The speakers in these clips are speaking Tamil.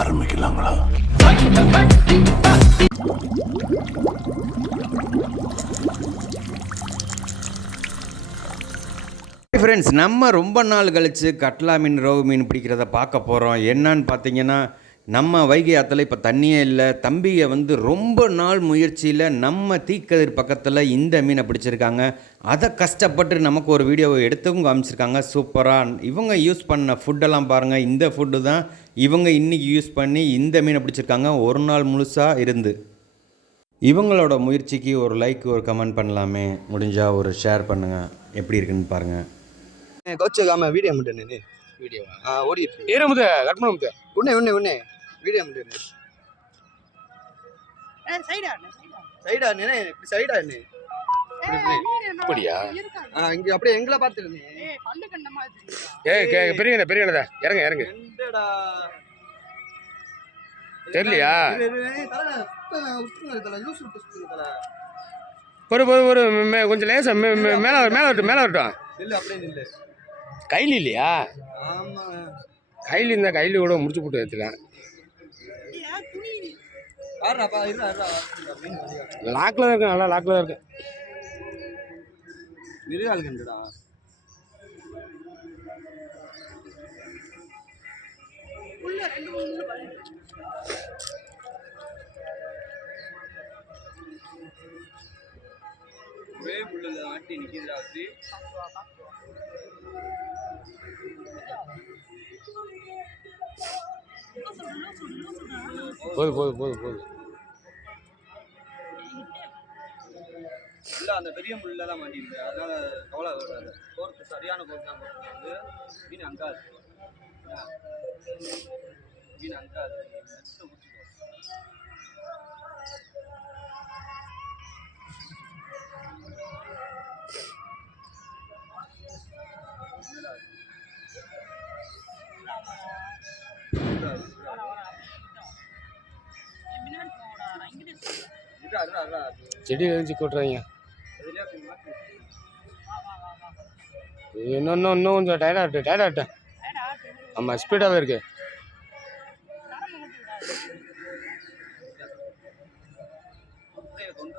ஆரம்பிக்கலாங்களா? ஃப்ரெண்ட்ஸ் நம்ம ரொம்ப நாள் கழித்து கட்லா மீன் ரோவு மீன் பிடிக்கிறத பார்க்க போகிறோம் என்னன்னு பார்த்தீங்கன்னா நம்ம வைகை ஆற்றுல இப்போ தண்ணியே இல்லை. தம்பியை வந்து ரொம்ப நாள் முயற்சியில் நம்ம தீக்கதிர் பக்கத்தில் இந்த மீனை பிடிச்சிருக்காங்க. அதை கஷ்டப்பட்டு நமக்கு ஒரு வீடியோவை எடுத்தவங்க காமிச்சிருக்காங்க. சூப்பராக இவங்க யூஸ் பண்ண ஃபுட்டெல்லாம் பாருங்கள் இந்த ஃபுட்டு தான் இவங்க இன்றைக்கி யூஸ் பண்ணி இந்த மீனை பிடிச்சிருக்காங்க. ஒரு நாள் முழுசாக இருந்து. இவங்களோட முயற்சிக்கு ஒரு லைக் ஒரு கமெண்ட் பண்ணலாமே. முடிஞ்சால் ஒரு ஷேர் பண்ணுங்கள் எப்படி இருக்குன்னு பாருங்கள் கோச்சுக்காம வீடியோ மட்டும் நீ. வீடியோவா ஆ இருக்கு. ஏற முத கட் பண்ண முத உடனே உடனே உடனே வீடியோ மட்டும் சைடா நீ இப்படி சைடா நீ. அப்படியா? ஆ இங்க அப்படியே எங்களை பார்த்துருந்தீ ஏய் கே பெரிய பெரிய இறங்க இறங்க. தெரியலையா? ஒரு ஒரு ஒரு கொஞ்சம் லேசா மேல மேல வரட்டும் மேல வரட்டும். கையில் இல்லையா. கையில் இருந்தா கையில் கூட முடிச்சு போட்டு எடுத்துக்கலாம்? லாக்கில் தான் இருக்கு நல்லா லாக்கில் தான் இருக்கு ஒரே முள்ளுல மாட்டி நிக்குதுடா அது. போதும் போதும் போதும் போதும் உள்ள அந்த பெரிய முள்ள தான் மாட்டிருக்கு. அதனால கவலை வராது. கோர்த்து சரியான கோர்த்து தான் போட்டு மீன் அங்காது என்ன? மீன் அங்காது நெக்ஸ்ட் முடிச்சுக்கோ என்னடா இது? இருடா, இருடா, இருடா. செடி எரிஞ்சு கொட்டுறாங்க அதுலயே அப்படி மாட்டி விட்டு. இன்னும் இன்னும் இன்னும் கொஞ்சம் டயர்டாக இருக்கு டயர்டாக இருக்கு ஆமாம் ஸ்பீடாகவே இருக்கு. அப்படியே கொண்டு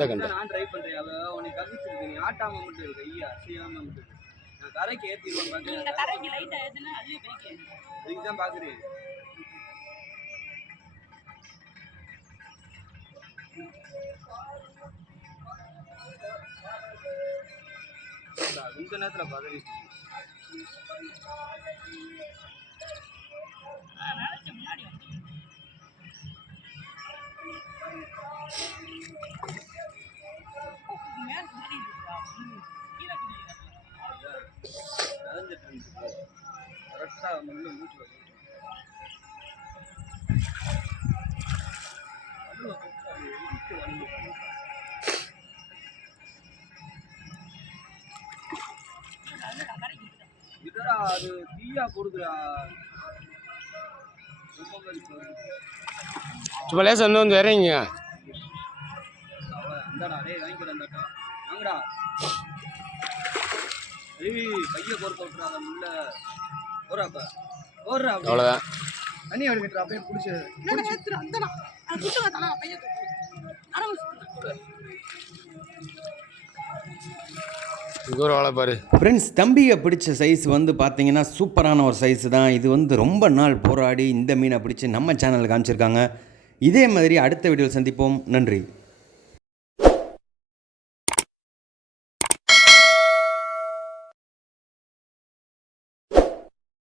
கண்டா. நான் ட்ரை பண்றேன் அவ உனக்கு கவிச்சிருக்கு நீ ஆட்டாம மட்டும் இருக்கு ஐயா அசையாம மட்டும் இருக்கு. நான் கரைக்கு ஏத்திடுவேன் பாக்குறேன் அதுக்கு தான் பாக்குறேன் இந்த நேரத்துல பதவி நடந்துட்டு இருந்துச்சு கரெக்டா முள்ளு மூட்டுல போட்டு. முள்ளுல அது தீயா போடுதுடா சும்மா லேசா இன்னும் இறங்கிங்க இந்தாடா டேய் முள்ள தண்ணி அப்படியே பிடிச்சி ஃப்ரெண்ட்ஸ் தம்பியை பிடிச்ச சைஸ் வந்து பார்த்தீங்கன்னா சூப்பரான ஒரு சைஸ் தான். இது வந்து ரொம்ப நாள் போராடி இந்த மீனை பிடிச்சி நம்ம சேனலில் காமிச்சிருக்காங்க. இதே மாதிரி அடுத்த வீடியோவில் சந்திப்போம். நன்றி.